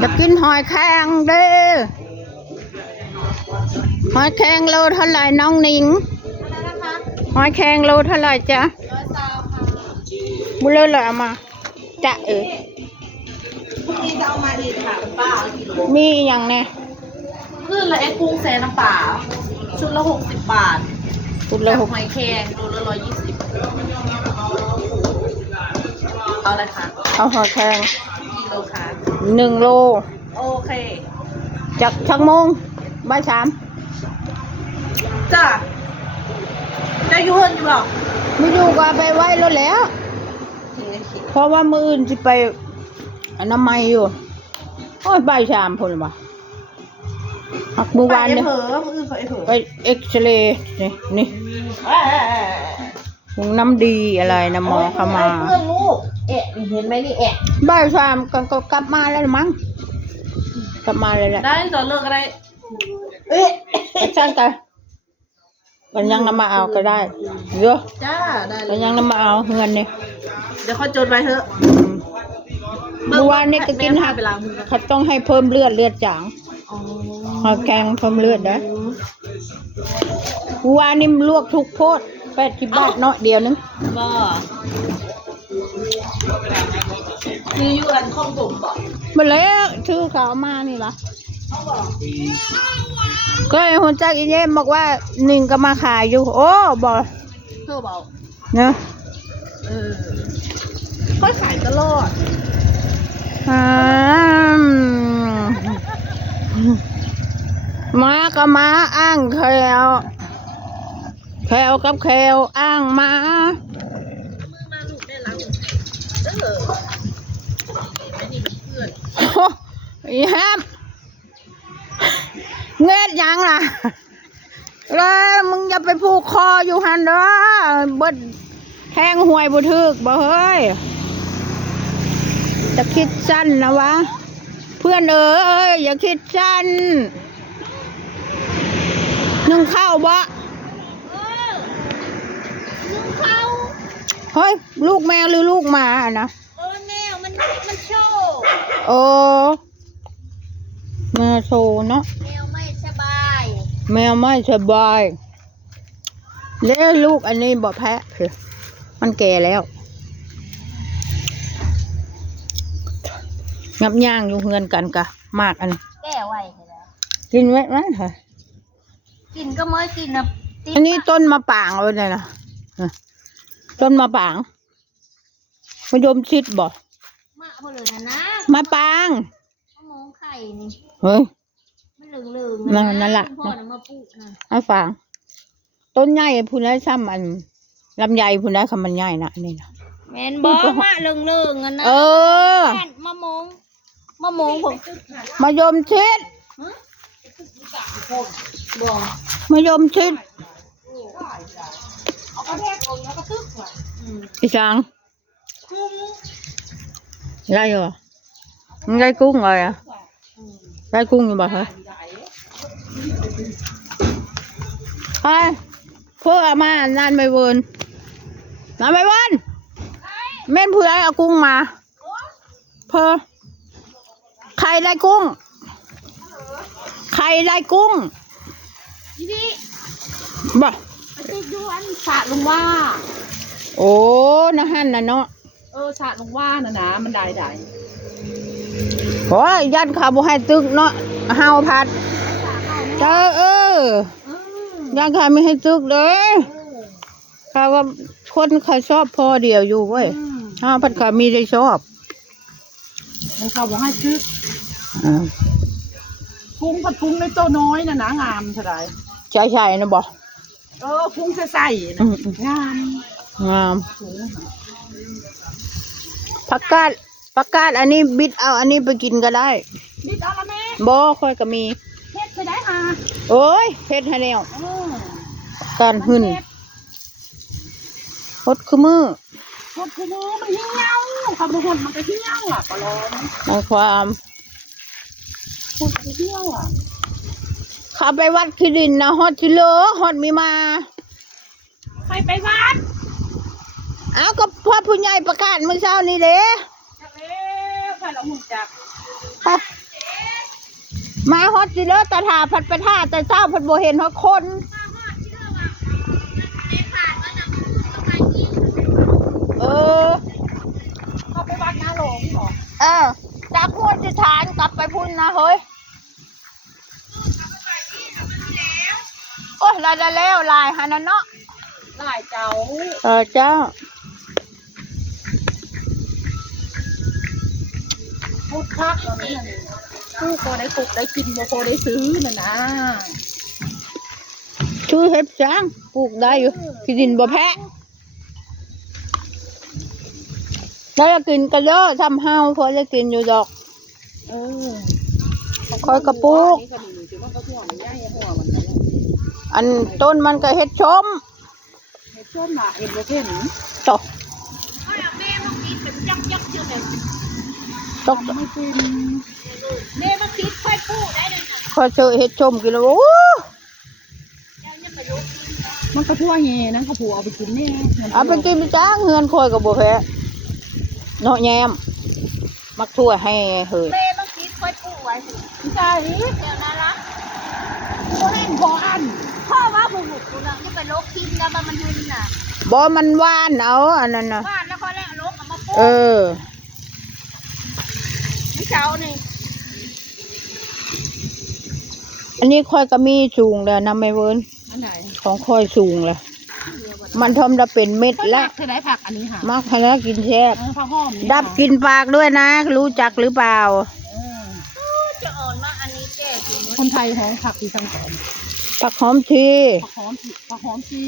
อยากกินหอยแครงเด้อหอยแครงโลเท่าไหร่น้องหนิงหอยแครงโลเท่าไหร่จ๊ะบุเล่เลยเอามาจะพรุ่งนี้จะเอามาอีกค่ะป้ามีอย่างเนี้ยขึ้นละกุ้งแซน้ำปลาชุดละ60 บาทชุดละหอยแครงโลละ120เอาอะไรคะเอาหอยแครงกิโลค่ะ1 โลโอเคจากชั่วโมงบ่าย 3จ้ะจะอยู่เฮินอยู่หรอไม่อยู่ก็ไปไว้รถแล้วเพราะว่ามืออื่นจะไปอนามัยอยู่โอ้ยบ่าย 3พุ่นบ่เมื่อวานเนี่ยไปเอ็กซเรย์นี่น้ำดีอะไรนะหมอเข้ามาเพื่อนลูกเห็นไหมนี่บ่าย 3ก็กลับมาแล้วมั้งกลับมาเลยแหละได้ตอนเลิกก็ได้ช่างกันยังนำมาเอาก็ได้เยอะจ้าได้กันยังนำมาเอาเงินนี่เดี๋ยวเขาจดไว้เถอะเมื่อวานนี่ก็กินหักเขาต้องให้เพิ่มเลือดจางหอยแครงเพิ่มเลือดนะวานนี่ลวกทุกโพด80 บาทเนาะเดียวนึงก็คืออยู่อันคลองถมบอกมาแล้วชื่อเขามานี่ล่ะก็ไอ้หัวใจอีเย่บอกว่าหนิงก็มาขายอยู่โอ้บอกเธอบอกเนาะค่อยขายตลอดมาก็มาอ้างแควกับแควอ้างมามือมาลูกได้แล้วไอ้นี่มันเพื่อนอีแฮมเงียดยังล่ะแล้วมึงอย่าไปผูกคออยู่หันเด้อเบิดแทงหวยบุทึกบ่เฮ้ยจะคิดสั้นนะวะเพื่อนเอ้ยอย่าคิดสั้นนึ่งข้าวบ่นึ่งข้าวเฮ้ยลูกแมวหรือลูกหมานะแมวมันโชว์แมวโชว์เนาะแมวไม่สบายแล้วลูกอันนี้บ่แพะคือมันแก่แล้วงับย่างอยู่เฮือนกันกะมากอันแก่ไว้แล้วกินไว้ไหมค่ะกินก็ไม่กินนะอันนี้ต้นมะปางเลยนะต้นมะปางมะยมชิดบ่มะพร้าวนะมะปางมะม่วงไข่นี่เฮ้ยมันเหลืองนั่นแหละพ่อมาปลูกนะมะปางต้นใหญ่พูนได้ซ้ำอันลำไยพูนได้คำมันใหญ่นะนี่นะแมนบอมะเหลืองๆนะมะม่วงผมมะยมชิดมะยมชิดอีสังไรเหรอมันไรกุ้งเลยอ่ะไรกุ้งอยู่บ่เหรอไปเพื่อมานานไม่เวินแม่นเพื่อเอากุ้งมาเพื่อใครได้กุ้งบ่ไปติดอยู่อันสระลงว่าโอ้นะฮั่นนะเนาะสระลงว่านะมันได้โอ้ยยันเขาบ่ให้ตึกเนาะเฮาพัดเจอยันเขาไม่ให้ตึกเลยเขาว่าคนเขาชอบพอเดียวอยู่เว้ยพัดเขามีได้ชอบเขาบอกให้ตึกกุ้งในโตน้อยนะงามเท่าไหร่ใช่นะบอกกุ้งใส่งามผักกาดอันนี้บิดเอาอันนี้ไปกินก็ได้บิดเอาละแม่บ่ค่อยก็มีเผ็ดไปได้ค่ะโอ้ยเผ็ดให้แล้วการหึ่นหดคือมือมันเหี่ยวขับรถมันก็เหี่ยวอ่ะปลอมในความหดเหี่ยวอ่ะขับไปวัดขี้ดินนะฮอดชิโลฮอดมีมาใครไปวัด เอาก็พ่อผู้ใหญ่ประกาศเมื่อเช้านี้เด้ จักแล้วใครเราหุ่นจัก ไปมาฮอตสิเด้อตาถาผัดไปท่าแต่เช้าผัดบ่เห็นฮอดคน เออ เขาไปวัดนาหลงเหรอ จากหัวจิฐานกลับไปพุ่นนะเฮ้ย โอ้ยลายได้แล้วลายหันนั่นเนาะ หลายเจ้า เจ้า พูดคักแล้วนี่ผู้พอได้ปลูกได้กินบ่พอได้ซื้อน่ะนะ ชื่อเฮ็ดจ้างปลูกได้อยู่ที่ดินบ่แพ้แล้วจะกินกระโยชน์ทำเฮาพอจะกินอยู่ดอก เออ คอยกระปุก นี่ก็ดีถือว่าก็หัวมันใหญ่หัวมันนะ อันต้นมันก็เฮ็ดชม เห็ดส้มน่ะเห็ดบ่เห็น ตก แม่มาคิดเป็นยักษ์เชื่อแม่ ตก ไม่เป็นแม่มาคิดค่อยพูดได้เลยนะ คอยเจอเฮ็ดชมกินแล้วโอ้ มันก็ทั่วเงี้ยนะเขาผูเอาไปกินแน่ เอาไปกินไปจ้างเฮือนคอยกับบ่แพ้เนาะแยมมักทั่วให้เฮ้ย แม่มาคิดค่อยพูดไว้สิใช่เดี๋ยวนะละพอเห็นพออันพ่อว่าผูกกูนะจะไปลบคิมแล้วมันหุ่นน่ะ บ่มันหวานเอาอันนั้นน่ะ บ้านแล้วเขาแล้วลบเอามาพูด เออ พี่เช้านี่ อันนี้ค่อยก็มีสูงแล้วนะไม่เวิน อันไหน ของค่อยสูงแล้วมันทอมจะเป็นเม็ดแล้ว เธอได้ผักอันนี้ค่ะ มักให้แล้วกินแซ่บ ผักหอม ดับกินปากด้วยนะ รู้จักหรือเปล่า จะอ่อนมากอันนี้แก่จริงคนไทยของผักที่ทางก่อน ผักหอมชี ผักหอมชี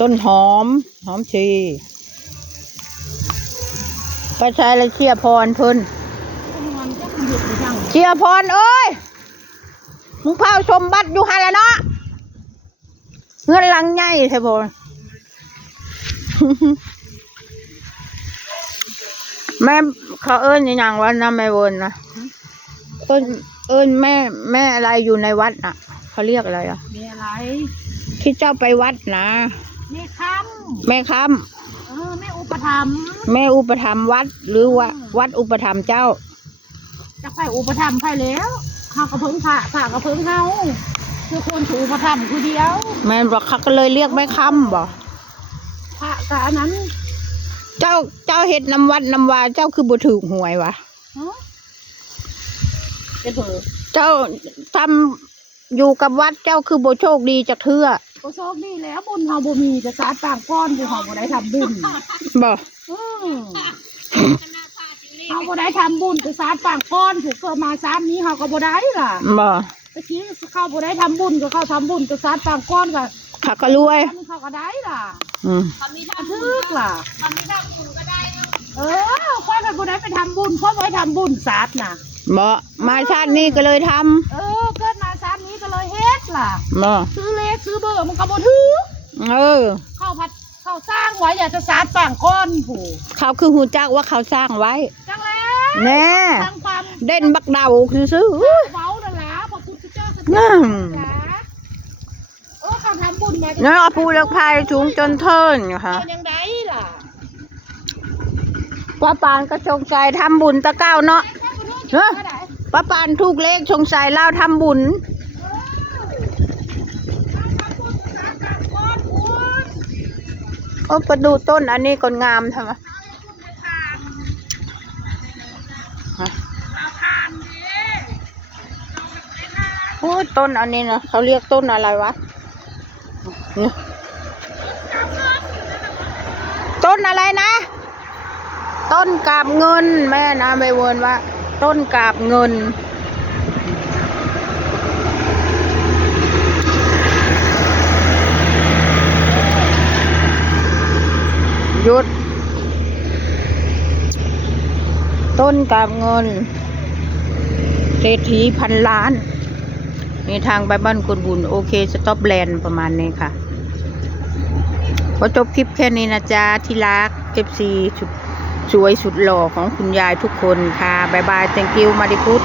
ต้นหอมชีไปใช้แล้วเชียร์พรเพิ่น มันจะหยุดหรือยัง เชียร์พรเอ้ยมึงเผาสมบัติอยู่หันแล้วเนาะเงินหลังใหญ่ใช่พร แม่เขาเอิ้นอย่างวันนะแม่เวิร์นนะเอิ้นแม่อะไรอยู่ในวัดน่ะเขาเรียกอะไรอ่ะ มีอะไร ที่เจ้าไปวัดนะ แม่ค แม่ค ำแม่อุปถัมภ์ ำแม่อุปถัมภ์วัดหรือว่าวัดอุปถัมภ์เจ้า จะไปอุปถัมภ์ไปแล้วข้ากระเพิ่งผ่ากระเพิ่งเฮาคือคนถูกอุปถัมภ์คือเดียว แม่บอกเขาก็เลยเรียกแม่คำบอก พระกะนั้น เจ้าเฮ็ดน้ำวัดน้ำวาเจ้าคือบ่ถูกหวยวะ เป็นเถอะ เจ้าทำอยู่กับวัดเจ้าคือบ่โชคดีจากเทื่อ ก็โชคดีแล้วบุญเฮาบ่มีจะสาดต่างก้อนคือเฮาบ่ได้ทำบุญ บ่ เฮาบ่ได้ทำบุญจะสาดต่างก้อนถูกเกิดมาซ้ำนี้เฮาก็บ่ได้ล่ะ บ่ ตะกี้เขาบ่ได้ทำบุญก็เขาทำบุญจะสาดต่างก้อนก็ เขาก็รวย เขาก็ได้ล่ะ อืม ทำมีทำทึกล่ะทำมีทำบุญก็ได้ค่อยบ่ได้ไปทำบุญเพราะไว้ทำบุญสาดน่ะ บ่มาชาตินี้ก็เลยทำ เกิดมาซ้ำนี้ก็เลยเฮ็ดล่ะ บ่ ซื้อเลขซื้อเบอร์มันก็บ่ถือ เข้าสร้างไว้อยากจะสาดต่างก้อนผู้ เขาคือหูจักว่าเขาสร้างไว้ จังแล้ว แน่ ทางความ เด่นบักเดาซื่อ เว้านั่นล่ะพระพุทธเจ้า ๆนั่น เขาทำบุญมา เนาะผู้เลือกพายสูงจนเทินค่ะ ยังไงล่ะ ป้าปานก็สงสัยทำบุญตะเก้าเนาะเฮ้ยป้าปานถูกเลขสงสัยเล่าทำบุญโอ้ไปดูต้นอันนี้ก่อนงามทำไมโอ้ต้นอันนี้นะเขาเรียกต้นอะไรวะนี่ต้นอะไรนะ ต้นกาบเงินแม่นะไปวนว่า ต้นกาบเงินหยุดต้นกาบเงินเศรษฐีพันล้านนี่ทางไปบ้านกุนบุญโอเคสต็อปแลนด์ประมาณนี้ค่ะพอจบคลิปแค่นี้นะจ๊ะที่รัก FC สวยสุดหล่อของคุณยายทุกคนค่ะ บ๊ายบาย thank you มาดิพุทธ